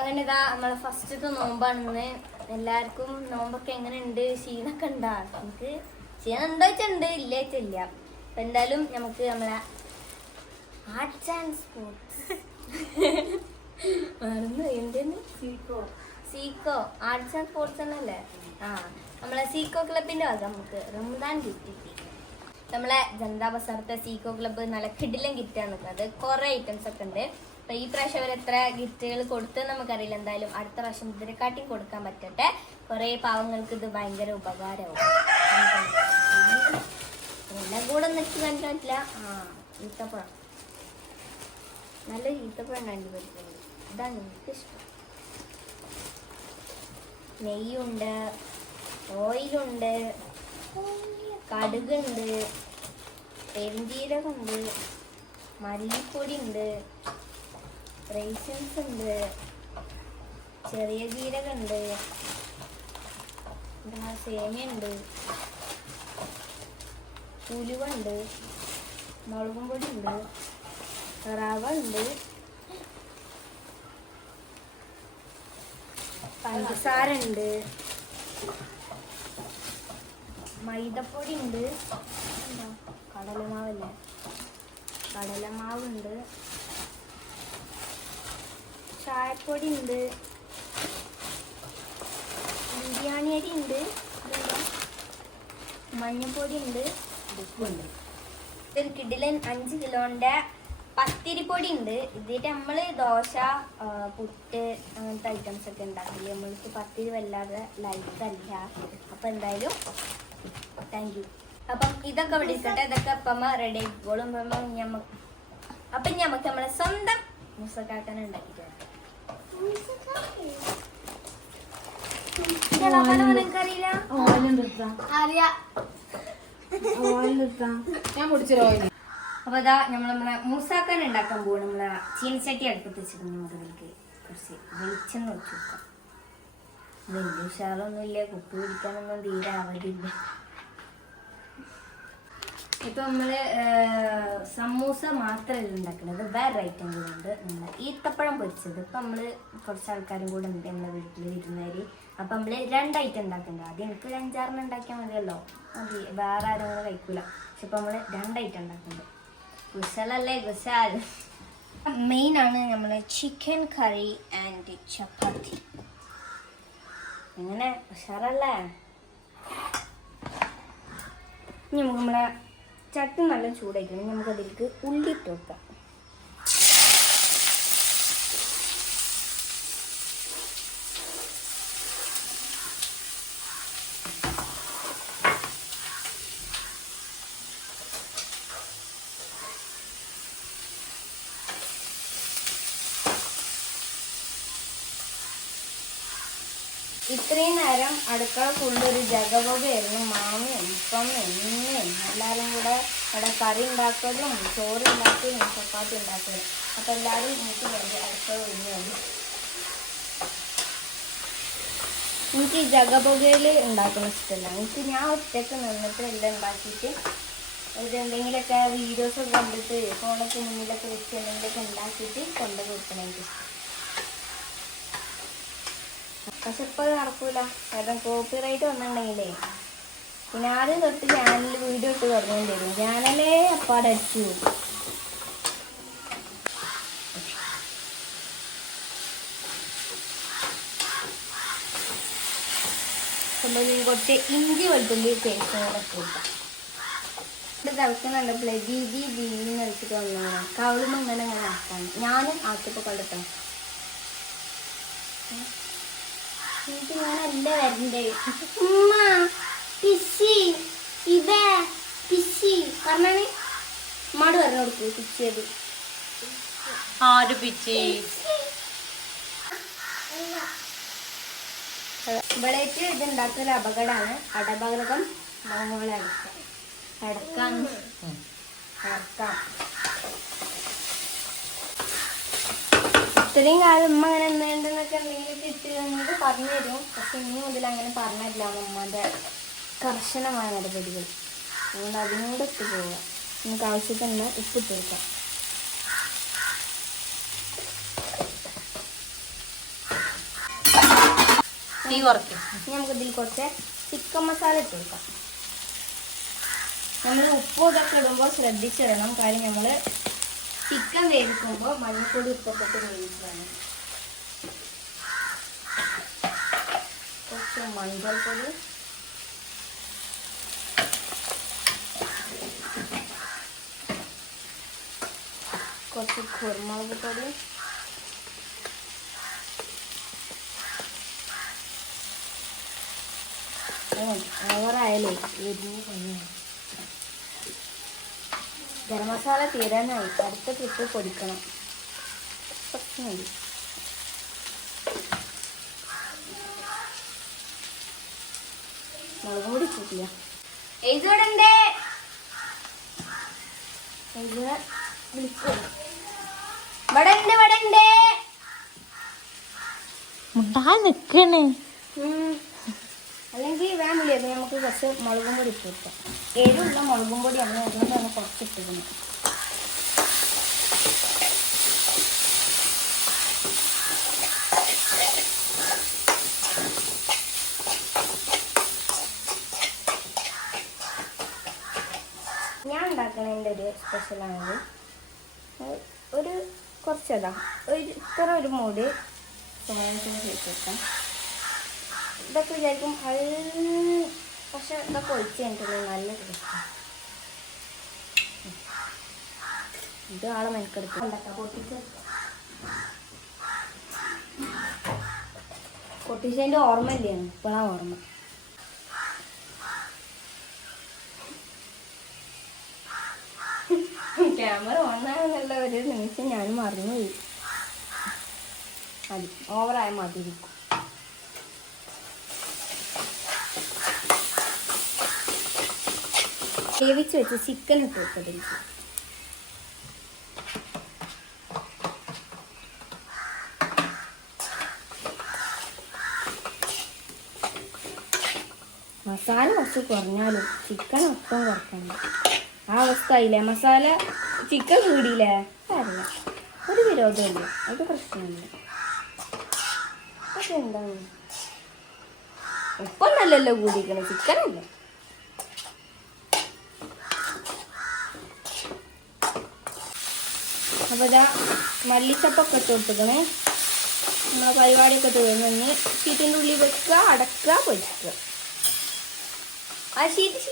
അങ്ങനെ ഇതാ നമ്മളെ ഫസ്റ്റത്തെ നോമ്പാണെന്ന്. എല്ലാവർക്കും നോമ്പൊക്കെ എങ്ങനെയുണ്ട്? ക്ഷീണൊക്കെ ഉണ്ടാ? നമുക്ക് ക്ഷീണം ഉണ്ടോ വെച്ചുണ്ട്, ഇല്ല വെച്ചില്ല. അപ്പൊ എന്തായാലും നമുക്ക് നമ്മളെ ആർട്സ് ആൻഡ് സ്പോർട്സ് സീക്കോ ആർട്സ് ആൻഡ് സ്പോർട്സ് എന്നല്ലേ? നമ്മളെ സീക്കോ ക്ലബിന്റെ വക നമുക്ക് റംദാൻ ഗിഫ്റ്റ് കിട്ടി. നമ്മളെ ജനതാ ബസാറത്തെ സീക്കോ ക്ലബ്ബ് നല്ല കിടിലൻ ഗിഫ്റ്റാണ് നിൽക്കുന്നത്. കുറെ ഐറ്റംസ് ഒക്കെ ഉണ്ട്. അപ്പൊ ഈ പ്രാവശ്യം അവർ എത്ര ഗിഫ്റ്റുകൾ കൊടുത്തെന്ന് നമുക്കറിയില്ല. എന്തായാലും അടുത്ത പ്രാവശ്യം ഇതിനെക്കാട്ടിയും കൊടുക്കാൻ പറ്റട്ടെ. കുറെ പാവങ്ങൾക്ക് ഇത് ഭയങ്കര ഉപകാരമാവും. എല്ലാം കൂടെ നെച്ച് കണ്ടിട്ട് പറ്റില്ല. ഈത്തപ്പഴം നല്ല ഈത്തപ്പഴം കണ്ടു പറ്റുന്നത്. ഇതാണ് എനിക്കിഷ്ടം. നെയ്യുണ്ട്, ഓയിലുണ്ട്, കടുകുണ്ട്, പെരുംജീരകമുണ്ട്, മല്ലിപ്പൊടി ഉണ്ട്, റൈസൻസ് ഉണ്ട്, ചെറിയ ജീരകമുണ്ട്, സേമിയുണ്ട്, ഉലുവുണ്ട്, മുളകും പൊടി ഉണ്ട്, റവ ഉണ്ട്, പഞ്ചസാര ഉണ്ട്, മൈദപ്പൊടി ഉണ്ട്, കടലമാവല്ലേ, കടലമാവുണ്ട്, ചായപ്പൊടി ഉണ്ട്, ബിരിയാണി അരി ഉണ്ട്, മഞ്ഞപ്പൊടി ഉണ്ട്, ഉപ്പുണ്ട്. ഒരു കിടിലൻ 5 കിലോന്റെ പത്തിരിപ്പൊടി ഉണ്ട്. ഇതിട്ട് നമ്മള് ദോശ, പുട്ട് അങ്ങനത്തെ ഐറ്റംസ് ഒക്കെ ഉണ്ടാക്കില്ലേ. നമ്മൾക്ക് പത്തിരി വല്ലാതെ ലൈറ്റ് അല്ല. അപ്പൊ എന്തായാലും താങ്ക് യു. അപ്പം ഇതൊക്കെ ഇവിടെ ഇരിക്കട്ടെ. ഇതൊക്കെ അപ്പമ്മ റെഡി ആയിക്കോളും. അപ്പൊ നമുക്ക് നമ്മളെ സ്വന്തം മുസക്കാക്കനെ ഉണ്ടാക്കിട്ട് അപ്പൊ ഇതാ നമ്മളെ മൂസാക്കാൻ ഉണ്ടാക്കാൻ പോകും. നമ്മളെ ചീനച്ചട്ടി അടുപ്പത്ത് വെച്ചിട്ടുണ്ട്. നമുക്ക് ഇതിലേക്ക് കുറച്ച് വെളിച്ചെണ്ണ ഒഴിച്ചു കൊടുക്കാം. വലിയ ഉഷാറൊന്നുമില്ല, കുപ്പി പിടിക്കാനൊന്നും തീരെ ആവതില്ല. ഇപ്പൊ നമ്മള് സമൂസ മാത്രമല്ല ഉണ്ടാക്കുന്നത്, വേറെ ഐറ്റം കൂടെ ഉണ്ട്. നമ്മളെ ഈത്തപ്പഴം പൊരിച്ചത്. ഇപ്പൊ നമ്മള് കുറച്ച് ആൾക്കാരും കൂടെ ഉണ്ട് നമ്മളെ വീട്ടിൽ ഇരുന്നേര്. അപ്പൊ നമ്മള് 2 ഐറ്റം ഉണ്ടാക്കുന്നുണ്ട്. ആദ്യം എനിക്ക് 5-6 ഉണ്ടാക്കിയാൽ മതിയല്ലോ, മതി, വേറെ ആരും കൂടെ കഴിക്കൂല. പക്ഷെ ഇപ്പൊ നമ്മള് 2 ഐറ്റം ഉണ്ടാക്കുന്നുണ്ട്. കുശലല്ലേ കുശാൽ. മെയിൻ ആണ് നമ്മള് ചിക്കൻ കറി ആൻഡ് ചപ്പാത്തി. എങ്ങനെ ഉഷാറല്ലേ? ഇനി നമുക്ക് നമ്മളെ ചട്ടി നല്ല ചൂടായിക്കണം. നമുക്ക് അതിലേക്ക് ഉള്ളി ഇട്ട് വെക്കാം. ഇത്രയും നേരം അടുക്കള ഫുള്ളൊരു ജഗബോഗയായിരുന്നു. മാമയും ഉപ്പമ്മയും ഉമ്മയും എല്ലാവരും കൂടെ ഇവിടെ കറി ഉണ്ടാക്കലും ചോറ് ഉണ്ടാക്കലും ചപ്പാത്തി ഉണ്ടാക്കലും. അപ്പം എല്ലാവരും എനിക്ക് വേണ്ടി അടുക്കള ഒഴിഞ്ഞു വന്നു. എനിക്ക് ഈ ജഗബോഗയിൽ ഉണ്ടാക്കുന്ന ഇഷ്ടമല്ല. ഞാൻ ഒറ്റയ്ക്ക് നിന്നിട്ട് എല്ലാം ഉണ്ടാക്കിയിട്ട് എന്തെങ്കിലുമൊക്കെ വീഡിയോസൊക്കെ കണ്ടിട്ട് ഫോണൊക്കെ മുന്നിലൊക്കെ വെച്ച് എന്തെങ്കിലുമൊക്കെ ഉണ്ടാക്കിയിട്ട് കൊണ്ടു കൊടുക്കണം എനിക്കിഷ്ടം. പക്ഷെ ഇപ്പൊ നടക്കൂല, കാരണം കോപ്പിറൈറ്റ് വന്നിട്ടുണ്ടെങ്കിലേ പിന്നെ ആദ്യം തൊട്ട് ചാനലിൽ വീഡിയോ ഇട്ട് പറഞ്ഞുകൊണ്ട് വരും. ചാനലേ അപ്പാടടിച്ചു. കുറച്ച് ഇഞ്ചി വെളുത്തുള്ളി പേസ്റ്റ് കൂടെ കൂട്ടാം. ഇത് കളിക്കുന്നുണ്ട് ദീന്ന് കളിച്ചിട്ട് വന്നതാണ്. കവളും ഇങ്ങനെ ആക്കാൻ ഞാനും ആക്കിയപ്പോൾ കണ്ടെത്താം. എനിക്ക് ഞാനല്ല വരണ്ടേ. ഉമ്മ പിച്ചി ഇതേ പിച്ചി പറഞ്ഞാണ്. ഉമ്മാട് പറഞ്ഞു കൊടുക്കൂ പിച്ചിയത്. ആര് പിച്ചി? ഇവിടേക്ക് ഇത് ഉണ്ടാക്കുന്ന അപകടമാണ്. അടപകടം മോളെ അടക്കാം. ഇത്രയും കാലം ഉമ്മ അങ്ങനെ എന്തുണ്ടെന്നൊക്കെ എന്തെങ്കിലും ഇട്ട് തന്നിട്ട് പറഞ്ഞു തരും. പക്ഷെ ഇനി മുതൽ അങ്ങനെ പറഞ്ഞില്ല. ഉമ്മൻ്റെ കർശനമായ നടപടികൾ. അതുകൊണ്ട് അതിനോട് ഇട്ട് പോവുക. നമുക്ക് ആവശ്യത്തിന് ഉപ്പിട്ട് കൊടുക്കാം. തീ കുറയ്ക്കും. ഇനി നമുക്ക് ഇതിൽ കുറച്ച് ചിക്കൻ മസാല ഇട്ട് കൊടുക്കാം. നമ്മൾ ഉപ്പ് ഇതൊക്കെ ഇടുമ്പോൾ ശ്രദ്ധിച്ചിടണം. കാര്യം നമ്മൾ ചിക്കൻ വേവിക്കുമ്പോൾ മഞ്ഞൾപ്പൊടി ഉപ്പൊക്കെ ഇട്ട് വേവിച്ചതാണ്. കുറച്ച് മഞ്ഞൾപ്പൊടി, കുറച്ച് കുരുമുളക് പൊടി, ഓവറായാലേ എരിഞ്ഞ് പണിയാണ്. ഗരം മസാല തീരാനായി. അടുത്ത ട്രിപ്പ് പൊടിക്കണം. കുറച്ച് മതി. മുളക് പൊടി കൂട്ടില്ല. എഴുതോടണ്ടേ വിളിക്കും. വടണ്ടേ നിക്കണേ. അല്ലെങ്കിൽ ഫാമിലി അത് നമുക്ക് കുറച്ച് മുളകും പൊടി ഇട്ട് കൊടുക്കാം. എരിവുള്ള മുളകും പൊടിയാണ്, അതുകൊണ്ടാണ് കുറച്ച് ഇട്ടിരുന്നത്. ഞാൻ ഉണ്ടാക്കണതിൻ്റെ ഒരു സ്പെഷ്യലാണത്. ഒരു കുറച്ചതാ ഒരു മൂടി ടൊമാറ്റോ ചേർത്ത് വെക്കാം. ഇതൊക്കെ വിചാരിക്കും പക്ഷെ ഇതൊക്കെ ഒഴിച്ച് കഴിഞ്ഞിട്ടുണ്ടെങ്കിൽ നല്ല ടേസ്റ്റാണ്. ഇത് ആളെ മെനക്കെടുക്കും. ഉണ്ടാക്കാം. പൊട്ടിച്ചതിൻ്റെ ഓർമ്മയില്ലേ? ഇപ്പോഴാണ് ഓർമ്മ. ക്യാമറ ഓണാണെന്നുള്ള ഒരു നിമിഷം ഞാൻ മറന്നുപോയി. മതി, ഓവറായ മതിരിക്കും. വേവിച്ച് വെച്ച് ചിക്കൻ ഇട്ട് വെച്ചതിലേക്ക് മസാല കുറച്ച് കുറഞ്ഞാലും ചിക്കൻ ഒട്ടും കുറക്കണ്ട. ആ അവസ്ഥ ആയില്ലേ? മസാല ചിക്കൻ കൂടിയില്ലേ? അറിയില്ല, ഒരു വിരോധമില്ല, അത് പ്രശ്നമില്ല. പക്ഷെ എന്താണ് ഉപ്പൊന്നല്ലല്ലോ കൂടിയിരിക്കണേ, ചിക്കനല്ലേ. അപ്പോൾ ഇതാ മല്ലിച്ചപ്പൊക്കെ ഇട്ട് കൊടുക്കണേ. നമ്മളെ പരിപാടിയൊക്കെ തീർന്നു. ചീറ്റിൻ്റെ ഉള്ളിൽ വെക്കുക, അടക്കുക, പൊരിക്കുക. ആ ഷീറ്റ്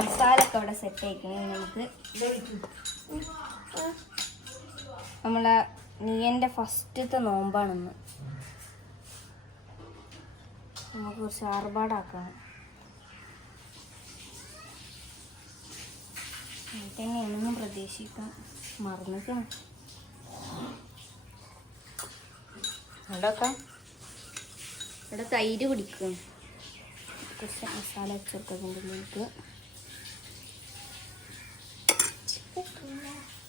മസാല ഒക്കെ അവിടെ സെറ്റ് ആയിക്കണേ. നമുക്ക് നമ്മളെ നീയൻ്റെ ഫസ്റ്റത്തെ നോമ്പാണെന്ന് നമുക്ക് കുറച്ച് ആർഭാടാക്കണം. തന്നെയാണെന്നും പ്രതീക്ഷിക്കാം. മറന്നിക്കണം. ഇവിടെ തൈര് പിടിക്കും. കുറച്ച് മസാല വെച്ചെടുക്കുന്നതിലേക്ക്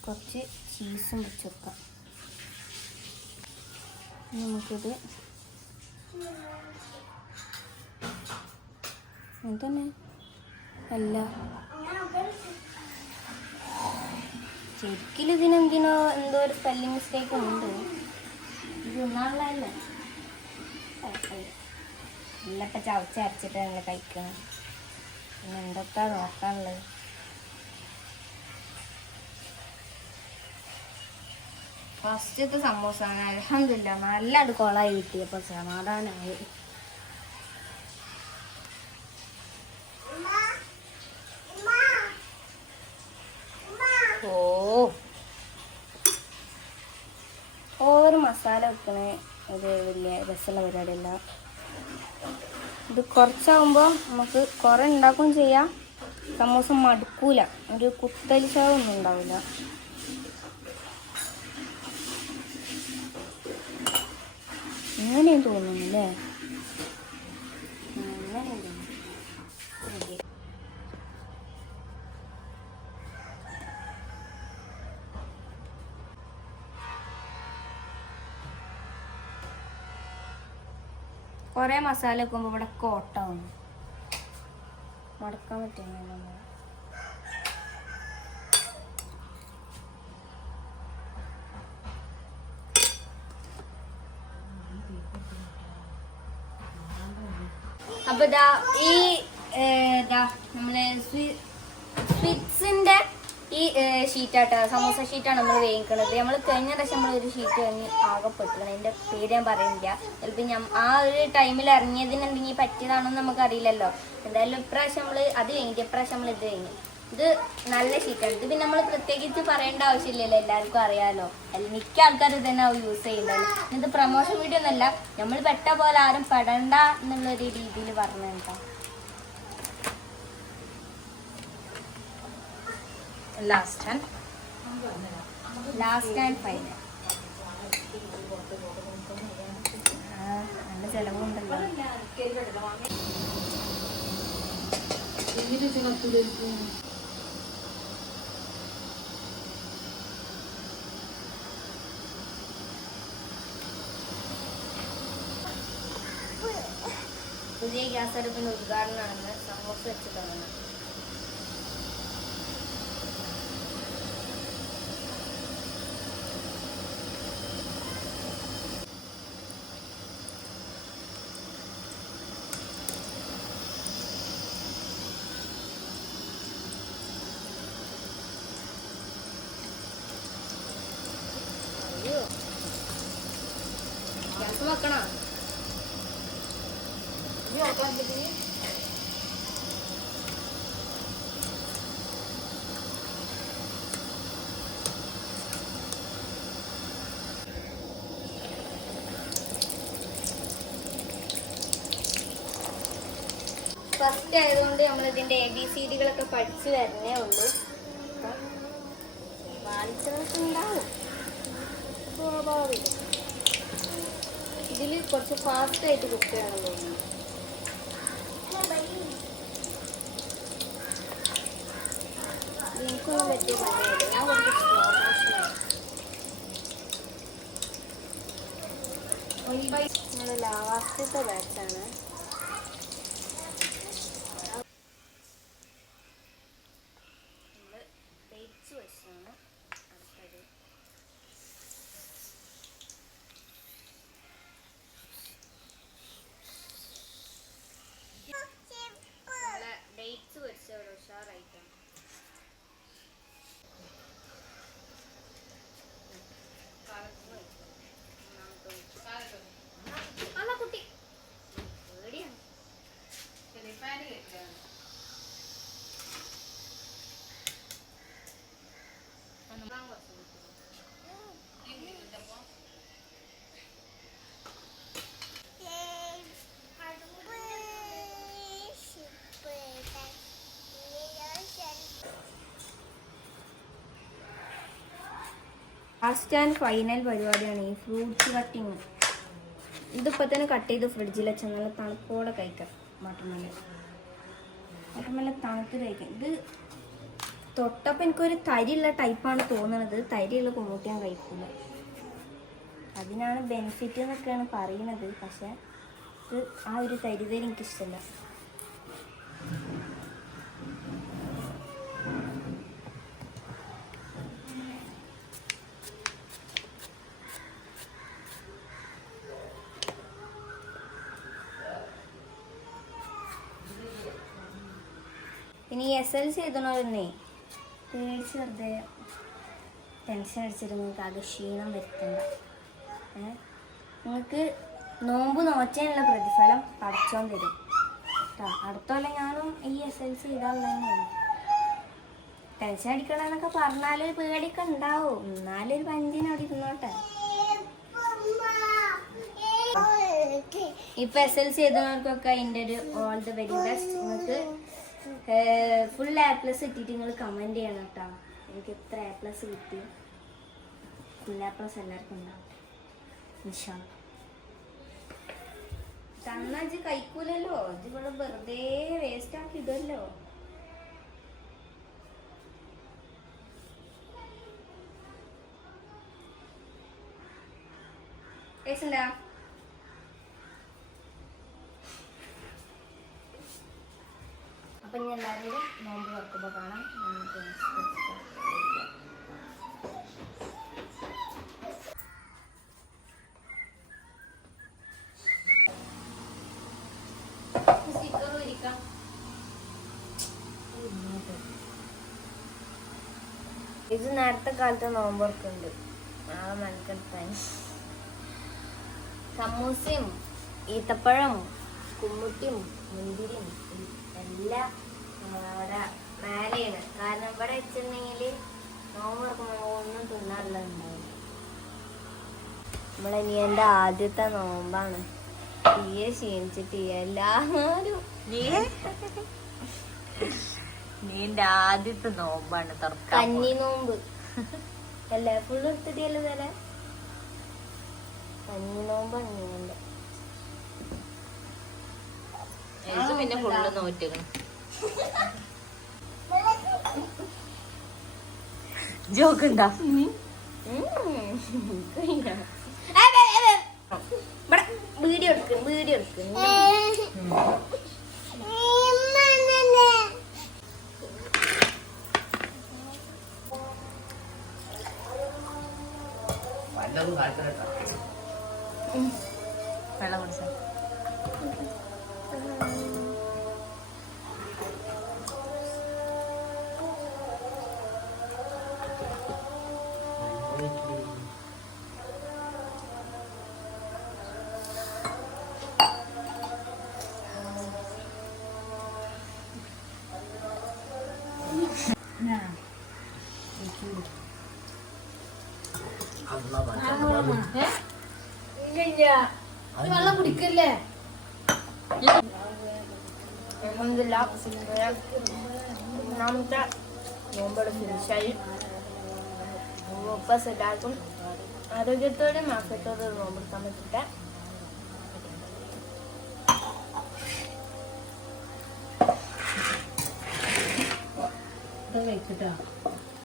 കുറച്ച് ചീസും വെച്ചെടുക്കാം. നമുക്കിത് തന്നെ അല്ല ശരിക്കും ഇതിനെന്തിനോ എന്തോ ഒരു സ്പെല്ലിംഗ് മിസ്റ്റേക്ക് ഉണ്ട്. ഇത് ഒന്നാളല്ലേ എല്ലപ്പം ചവച്ച് അരച്ചിട്ട് ഞങ്ങൾ കഴിക്കണം. പിന്നെ എന്തൊക്കെ നോക്കാനുള്ളത്? ഫസ്റ്റത്തെ സമൂസ അൽഹംദുലില്ലാ നല്ല അടുക്കളായി കിട്ടിയപ്പോൾ സമാധാനമായി. ഓരോ മസാല വെക്കണേ ഒരു വലിയ രസമുള്ള പരിപാടിയല്ല. ഇത് കുറച്ചാകുമ്പോൾ നമുക്ക് കുറേ ഉണ്ടാക്കുകയും ചെയ്യാം. സമൂസ മടുക്കൂല, ഒരു കുത്തലി ചാവൊന്നും ഉണ്ടാവില്ല. അങ്ങനെയും തോന്നുന്നല്ലേ? അങ്ങനെയും തോന്നുന്നു. കുറേ മസാല വെക്കുമ്പോൾ ഇവിടെ കോട്ടാവും, മടക്കാൻ പറ്റുന്ന അപ്പൊ ഇതാ ഈ ഇതാ നമ്മളെ സ്വിറ്റ്സിന്റെ ഈ ഷീറ്റാട്ടോ, സമൂസ ഷീറ്റാണ് നമ്മൾ വേവിക്കുന്നത്. നമ്മൾ കഴിഞ്ഞ പ്രാവശ്യം നമ്മളൊരു ഷീറ്റ് വാങ്ങി ആകെപ്പെട്ടു. അതിന്റെ പേര് ഞാൻ പറയുന്നില്ല. ചിലപ്പോൾ ആ ഒരു ടൈമിൽ ഇറങ്ങിയതിന് എന്തെങ്കിലും പറ്റിയതാണെന്ന് നമുക്ക് അറിയില്ലല്ലോ. എന്തായാലും ഇപ്രാവശ്യം നമ്മൾ അത് കഴിഞ്ഞിട്ട് ഇപ്രാവശ്യം നമ്മൾ ഇത് കഴിഞ്ഞു. ഇത് നല്ല ഷീറ്റാണ്. ഇത് പിന്നെ നമ്മൾ പ്രത്യേകിച്ച് പറയേണ്ട ആവശ്യമില്ലല്ലോ, എല്ലാവർക്കും അറിയാലോ. അല്ല മിക്ക ആൾക്കാർ ഇത് തന്നെ യൂസ് ചെയ്യുന്നുണ്ടല്ലോ. ഇത് പ്രൊമോഷൻ വീഡിയോ ഒന്നല്ല, നമ്മൾ പെട്ട പോലെ ആരും പെടണ്ട എന്നുള്ളൊരു രീതിയിൽ പറഞ്ഞിട്ടോ. Last and final. നല്ല ചെലവുണ്ടല്ലോ. പുതിയ ഗ്യാസ് അടുപ്പിന്റെ ഉദ്ഘാടനമാണെന്ന് സമൂസ വെച്ച് തുടങ്ങുന്നത്. ഗ്യാസ് വെക്കണോ? ഫസ്റ്റ് ആയതുകൊണ്ട് നമ്മൾ ഇതിന്റെ ABCDകളൊക്കെ പഠിച്ചു വരുന്നേ ഉള്ളൂ. വായിച്ചതൊക്കെ ഉണ്ടാവും, സ്വാഭാവികം. ഇതിൽ കുറച്ച് ഫാസ്റ്റ് ആയിട്ട് കുക്ക് ചെയ്യണം തോന്നുന്നു. എനിക്കൊന്നും പറ്റിയ പണിയില്ല, ഞാൻ കുറച്ച് സ്ലോ മോഷനാണ്. നമ്മൾ ലാസ്റ്റത്തെ ബാച്ചാണ്. ഡേറ്റ്സ് വെച്ച ഒരു ഉഷാറായിട്ടാണ്. കുട്ടി പേടിയാണ്. ലാസ്റ്റ് ആൻഡ് ഫൈനൽ പരിപാടിയാണ് ഈ ഫ്രൂട്ട്സ് കട്ടിങ്. ഇതിപ്പോൾ തന്നെ കട്ട് ചെയ്ത് ഫ്രിഡ്ജിൽ വെച്ചാൽ നല്ല തണുപ്പോടെ കഴിക്കാം. മട്ടമല്ല തണുത്ത് കഴിക്കാം. ഇത് തൊട്ടപ്പോൾ എനിക്കൊരു തരിയുള്ള ടൈപ്പാണ് തോന്നുന്നത്. തരിയുള്ള കൊണ്ടോട്ട് ഞാൻ കഴിക്കില്ല, അതിനാണ് ബെനിഫിറ്റ് എന്നൊക്കെയാണ് പറയുന്നത്. പക്ഷെ ഇത് ആ ഒരു തരി എനിക്കിഷ്ടമല്ല. പിന്നെ ഈ SLC എഴുതണവരെന്നേ പേടിച്ച് വെറുതെ ടെൻഷൻ അടിച്ചിട്ട് നിങ്ങൾക്ക് ആകെ ക്ഷീണം വരുത്തണ്ട. നിങ്ങൾക്ക് നോമ്പ് നോച്ചതിനുള്ള പ്രതിഫലം പടച്ചോൻ തരും കേട്ടോ. അടുത്തോളം ഞാനും ഈ SLC എഴുതാനുള്ളതന്നെയാണ്. ടെൻഷൻ അടിക്കണമെന്നൊക്കെ പറഞ്ഞാൽ പേടിയൊക്കെ ഉണ്ടാവും, എന്നാലൊരു പഞ്ചിന് അവിടെ ഇരുന്നോട്ടെ. ഇപ്പൊ SLC എഴുതുന്നവർക്കൊക്കെ അതിൻ്റെ ഒരു ഓൾ ദ വെരി ബെസ്റ്റ്. നിങ്ങൾക്ക് ഫുൾ A+ കിട്ടിയിട്ട് നിങ്ങൾ കമൻറ്റ് ചെയ്യണം കേട്ടോ. എനിക്ക് എത്ര A+ കിട്ടി. ഫുൾ A+ എല്ലാവർക്കും ഉണ്ടാവട്ടെ ഇൻഷാ അല്ലാഹ്. തന്നാ ഇജ്ജ് കഴിക്കൂലല്ലോ, ഇജ്ജ് ഇവിടെ വെറുതെ വേസ്റ്റ് ആക്കി ഇടുമല്ലോ. ടേസ്റ്റ് അപ്പം ഇനി എല്ലാവരും നോമ്പ് തുറക്കുമ്പോൾ കാണാം. നമുക്ക് ഇത് നേരത്തെ കാലത്ത് നോമ്പുറക്കുണ്ട് നാളെ മനക്കെടുത്താൻ. സമൂസയും ഈത്തപ്പഴം കുമ്മുട്ടിയും മുന്തിരിയും എല്ലാം അവിടെ മേലെയാണ്. കാരണം ഇവിടെ വെച്ചിട്ടുണ്ടെങ്കിൽ നോമ്പുറക്കുമ്പോൾ ഒന്നും തിന്നാനുള്ളതുണ്ടാവില്ല. നമ്മളനിയൻ്റെ ആദ്യത്തെ നോമ്പാണ്. തീയെ ക്ഷീണിച്ചിട്ട് എല്ലാവരും നീന്റെ ആദ്യത്തെ നോമ്പാണ് കന്നി നോമ്പ് അല്ലേ? ഫുള്ള് എടുത്തിട്ടല്ലേ തരാ? കന്നി നോമ്പാണ് നീന്റെ. പിന്നെ ഫുള്ള് നോറ്റിക്കണം. ജോക്കുണ്ടാ? വീഡിയോ എടുക്കും വീഡിയോ എടുക്കും. വെള്ളം കുടിച്ചാ വെള്ളം കുടിക്കല്ലേ? ഒന്നാമത്തെ നോമ്പോടെ ഫിനിഷായി. മുപ്പസ് എല്ലാവർക്കും ആരോഗ്യത്തോടെയും ആഫ്യത്തോടെ നോമ്പെടുക്കാൻ പറ്റട്ടെ. വെച്ചിട്ടാ